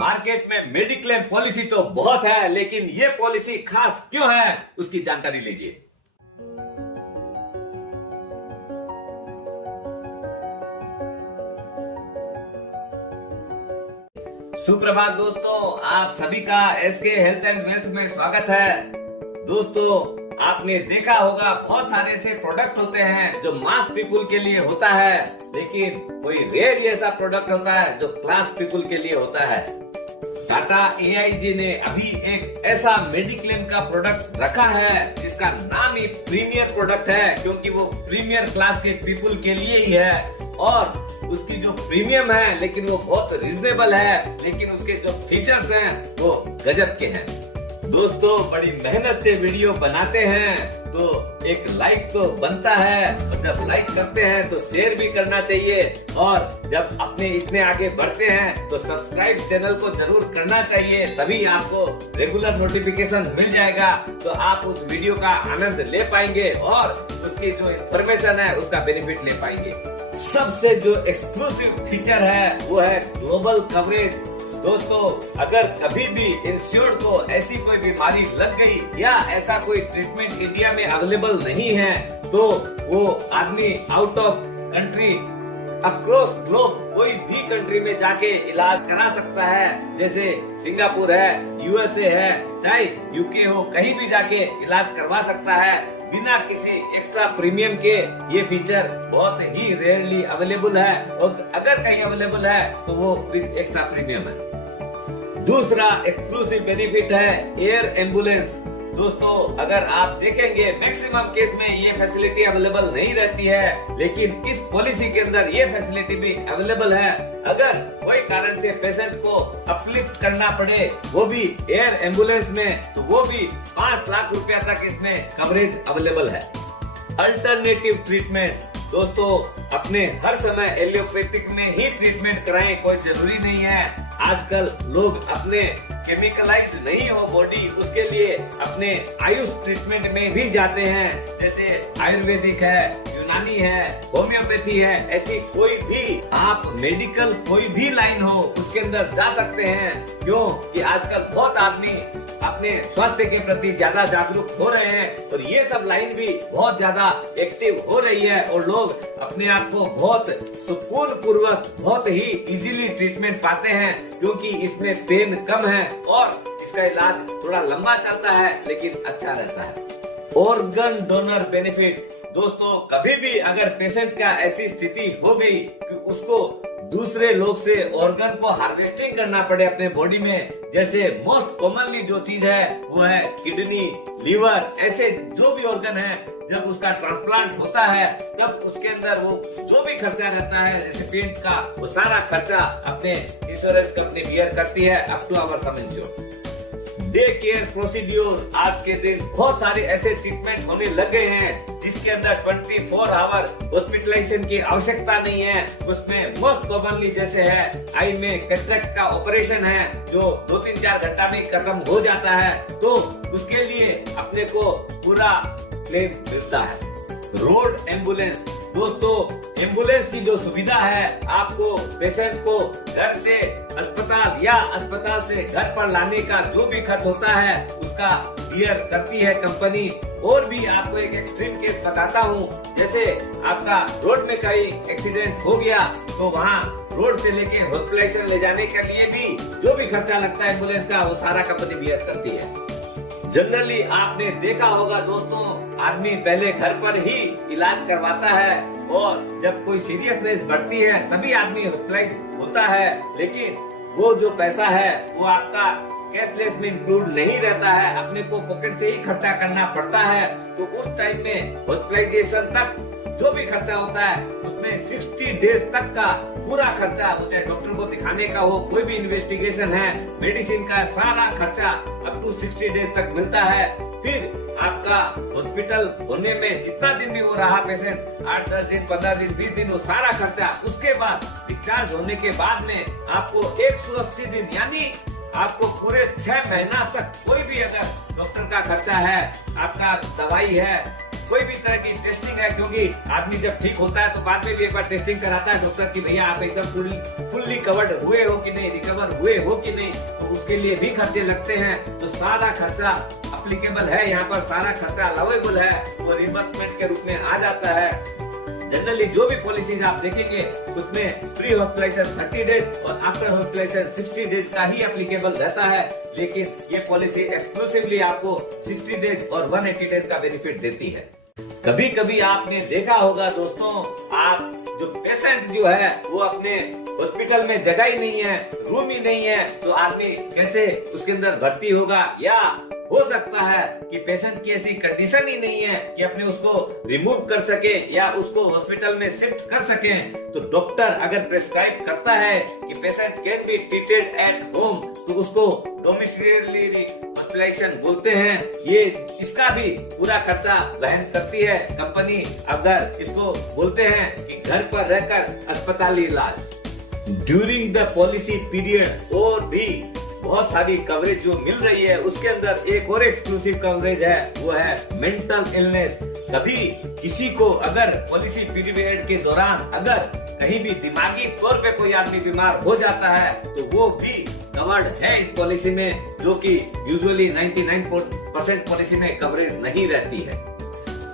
Market में mediclaim policy तो बहुत है, लेकिन ये पॉलिसी खास क्यों है उसकी जानकारी लीजिए। सुप्रभात दोस्तों, आप सभी का एसके हेल्थ एंड वेल्थ में स्वागत है। दोस्तों, आपने देखा होगा बहुत सारे ऐसे प्रोडक्ट होते हैं जो मास पीपुल के लिए होता है, लेकिन कोई रेयर ऐसा प्रोडक्ट होता है जो क्लास पीपुल के लिए होता है। टाटा AIG ने अभी एक ऐसा मेडिक्लेम का प्रोडक्ट रखा है जिसका नाम ही प्रीमियर प्रोडक्ट है, क्योंकि वो प्रीमियर क्लास के पीपुल के लिए ही है और उसकी जो प्रीमियम है लेकिन वो बहुत रिजनेबल है, लेकिन उसके जो फीचर्स हैं वो गजब के हैं। दोस्तों, बड़ी मेहनत से वीडियो बनाते हैं तो एक लाइक तो बनता है, और जब लाइक करते हैं तो शेयर भी करना चाहिए, और जब अपने इतने आगे बढ़ते हैं तो सब्सक्राइब चैनल को जरूर करना चाहिए, तभी आपको रेगुलर नोटिफिकेशन मिल जाएगा, तो आप उस वीडियो का आनंद ले पाएंगे और उसकी जो इन्फॉर्मेशन है उसका बेनिफिट ले पाएंगे। सबसे जो एक्सक्लूसिव फीचर है वो है ग्लोबल कवरेज। दोस्तों, अगर कभी भी इंश्योर्ड को ऐसी कोई बीमारी लग गई या ऐसा कोई ट्रीटमेंट इंडिया में अवेलेबल नहीं है तो वो आदमी out of country across globe कोई भी कंट्री में जाके इलाज करा सकता है, जैसे सिंगापुर है, USA है, चाहे UK हो, कहीं भी जाके इलाज करवा सकता है बिना किसी एक्स्ट्रा प्रीमियम के। ये फीचर बहुत ही रेयरली अवेलेबल है, और अगर कहीं अवेलेबल है तो वो विद एक्स्ट्रा प्रीमियम है। दूसरा एक्सक्लूसिव बेनिफिट है एयर एम्बुलेंस। दोस्तों, अगर आप देखेंगे मैक्सिमम केस में ये फैसिलिटी अवेलेबल नहीं रहती है, लेकिन इस पॉलिसी के अंदर ये फैसिलिटी भी अवेलेबल है। अगर कोई कारण से पेशेंट को अपलिफ्ट करना पड़े, वो भी एयर एम्बुलेंस में, तो वो भी 5 लाख रुपया तक इसमें कवरेज अवेलेबल है। Alternative treatment. दोस्तों, अपने हर समय एलोपैथिक में ही ट्रीटमेंट कराएं, कोई जरूरी नहीं है। आजकल लोग अपने केमिकलाइज नहीं हो बॉडी, उसके लिए अपने आयुष ट्रीटमेंट में भी जाते हैं, जैसे आयुर्वेदिक है, यूनानी है, होम्योपैथी है। ऐसी कोई भी आप मेडिकल कोई भी लाइन हो उसके अंदर जा सकते हैं। क्यों कि आजकल बहुत आदमी अपने स्वास्थ्य के प्रति ज्यादा जागरूक हो रहे हैं, और ये सब लाइन भी बहुत ज्यादा एक्टिव हो रही है, और लोग अपने आप को बहुत सुकून पूर्वक बहुत ही इजीली ट्रीटमेंट पाते हैं, क्योंकि इसमें पेन कम है और इसका इलाज थोड़ा लंबा चलता है लेकिन अच्छा रहता है। Organ donor benefit. दोस्तों, कभी भी अगर पेशेंट का ऐसी स्थिति हो गई कि उसको दूसरे लोग से ऑर्गन को हार्वेस्टिंग करना पड़े अपने बॉडी में, जैसे मोस्ट कॉमनली जो चीज है वो है किडनी, लीवर, ऐसे जो भी ऑर्गन है, जब उसका ट्रांसप्लांट होता है तब उसके अंदर वो जो भी खर्चा रहता है रेसिपिएंट का, वो सारा खर्चा अपने इंश्योरेंस कंपनी बियर करती है, up to our sum insure. Day care procedure. आज के दिन बहुत सारे ऐसे ट्रीटमेंट होने लगे हैं जिसके अंदर 24 आवर हॉस्पिटलाइजेशन की आवश्यकता नहीं है। उसमें मोस्ट कॉमनली जैसे है आई में कैटरेक्ट का ऑपरेशन है जो 2-3-4 घंटा में खत्म हो जाता है, तो उसके लिए अपने को पूरा क्लेम मिलता है। Road ambulance. दोस्तों, एम्बुलेंस की जो सुविधा है, आपको पेशेंट को घर से अस्पताल या अस्पताल से घर पर लाने का जो भी खर्च होता है उसका बियर करती है कंपनी। और भी आपको एक एक्सट्रीम केस बताता हूँ, जैसे आपका रोड में कहीं एक्सीडेंट हो गया तो वहाँ रोड से लेके हॉस्पिटलाइजेशन ले जाने के लिए भी जो भी खर्चा लगता है एम्बुलेंस का, वो सारा कंपनी बियर करती है। जनरली आपने देखा होगा दोस्तों, आदमी पहले घर पर ही इलाज करवाता है, और जब कोई सीरियसनेस बढ़ती है तभी आदमी हॉस्पिटलाइज होता है, लेकिन वो जो पैसा है वो आपका कैशलेस में इंक्लूड नहीं रहता है, अपने को पॉकेट से ही खर्चा करना पड़ता है। तो उस टाइम में हॉस्पिटलाइजेशन तक जो भी खर्चा होता है उसमें 60 डेज तक का पूरा खर्चा, चाहे डॉक्टर को दिखाने का हो, कोई भी इन्वेस्टिगेशन है, मेडिसिन का सारा खर्चा अप टू 60 डेज तक मिलता है। फिर आपका हॉस्पिटल होने में जितना दिन भी वो रहा पेशेंट, 8-10 दिन, 15 दिन, 20 दिन, वो सारा खर्चा, उसके बाद डिस्चार्ज होने के बाद में आपको 180 दिन यानी आपको पूरे 6 महीना तक कोई भी अगर डॉक्टर का खर्चा है, आपका दवाई है, कोई भी तरह की टेस्टिंग है, क्योंकि आदमी जब ठीक होता है तो बाद में भी एक बार टेस्टिंग कराता है डॉक्टर की भैया आप एकदम फुल्ली कवर्ड हुए हो कि नहीं, रिकवर हुए हो कि नहीं, तो उसके लिए भी खर्चे लगते हैं। तो सारा खर्चा अप्लीकेबल है, यहाँ पर सारा खर्चा अलाउेबल है, वो रिइंबर्समेंट के रूप में आ जाता है। जनरली जो भी पॉलिसीज आप देखेंगे उसमें प्री हॉस्पिटलाइजेशन 30 डेज और आफ्टर हॉस्पिटलाइजेशन 60 डेज का ही एप्लीकेबल रहता है, लेकिन ये पॉलिसी एक्सक्लूसिवली आपको 60 डेज और 180 डेज का बेनिफिट देती है। कभी कभी आपने देखा होगा दोस्तों, आप जो पेशेंट जो है वो अपने हॉस्पिटल में जगह ही नहीं है, रूम ही नहीं है, तो आदमी कैसे उसके अंदर भर्ती होगा, या हो सकता है कि पेशेंट की ऐसी कंडीशन ही नहीं है कि अपने उसको रिमूव कर सके या उसको हॉस्पिटल में शिफ्ट कर सके। तो डॉक्टर अगर प्रेस्क्राइब करता है कि patient can be treated at home, तो उसको डोमिसाइलियरी हॉस्पिटलाइजेशन बोलते हैं। ये इसका भी पूरा खर्चा वहन करती है कंपनी, अगर इसको बोलते हैं कि घर पर रहकर अस्पताली इलाज। ड्यूरिंग द पॉलिसी पीरियड और भी बहुत सारी कवरेज जो मिल रही है, उसके अंदर एक और एक्सक्लूसिव कवरेज है, वो है मेंटल इलनेस। कभी किसी को अगर पॉलिसी पीरियड के दौरान अगर कहीं भी दिमागी तौर पे कोई आदमी बीमार हो जाता है तो वो भी कवर्ड है इस पॉलिसी में, जो कि यूजुअली 99% पॉलिसी में कवरेज नहीं रहती है।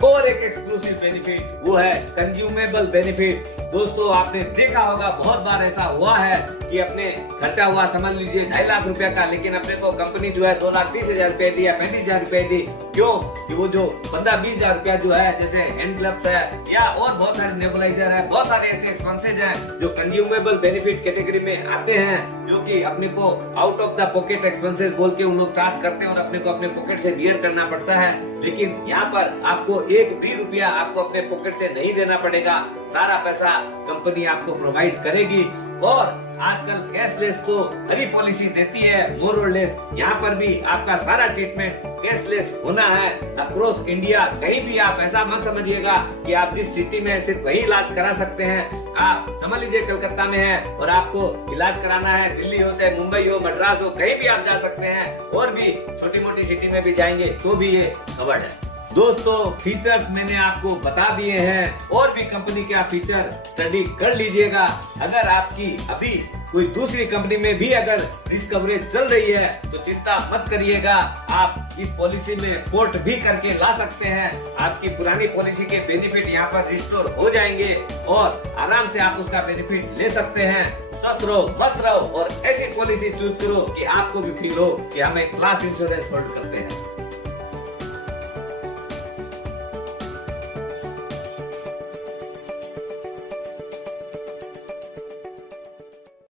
और एक एक्सक्लूसिव बेनिफिट वो है कंज्यूमेबल बेनिफिट। दोस्तों आपने देखा होगा बहुत बार ऐसा हुआ है कि अपने खर्चा हुआ समझ लीजिए 2.5 लाख रुपया का, लेकिन अपने को कंपनी जो है 2,30,000 रुपए दी या 35,000 रुपए दी। क्यों? कि वो जो 15-20,000 रुपया जो है, जैसे हैंड ग्लव्स है या और बहुत सारे नेबुलाइजर है, बहुत सारे ऐसे एक्सपेंसेज हैं जो कंज्यूमेबल बेनिफिट कैटेगरी में आते हैं, जो कि अपने को out of the pocket expenses बोल के उन लोग चार्ज करते हैं और अपने को अपने पॉकेट से बियर करना पड़ता है। लेकिन यहाँ पर आपको एक भी रुपया आपको अपने पॉकेट से नहीं देना पड़ेगा, सारा पैसा कंपनी आपको प्रोवाइड करेगी। और आजकल कैशलेस तो हर ही पॉलिसी देती है, मोर और लेस। यहाँ पर भी आपका सारा ट्रीटमेंट कैशलेस होना है अक्रॉस इंडिया। कहीं भी आप ऐसा मत समझिएगा कि आप जिस सिटी में सिर्फ वही इलाज करा सकते हैं। आप समझ लीजिए कलकत्ता में है और आपको इलाज कराना है, दिल्ली हो चाहे मुंबई हो मद्रास हो, कहीं भी आप जा सकते हैं, और भी छोटी मोटी सिटी में भी जाएंगे तो भी ये कवर्ड है। दोस्तों फीचर्स मैंने आपको बता दिए हैं, और भी कंपनी के आप फीचर स्टडी कर लीजिएगा। अगर आपकी अभी कोई दूसरी कंपनी में भी अगर रिस्क कवरेज चल रही है तो चिंता मत करिएगा, आप इस पॉलिसी में पोर्ट भी करके ला सकते हैं। आपकी पुरानी पॉलिसी के बेनिफिट यहाँ पर रिस्टोर हो जाएंगे और आराम से आप उसका बेनिफिट ले सकते हैं। स्वस्थ रहो, मस्त रहो और ऐसी पॉलिसी चूज करो कि आपको भी फील हो कि हम एक क्लास इंश्योरेंस होल्ड करते हैं।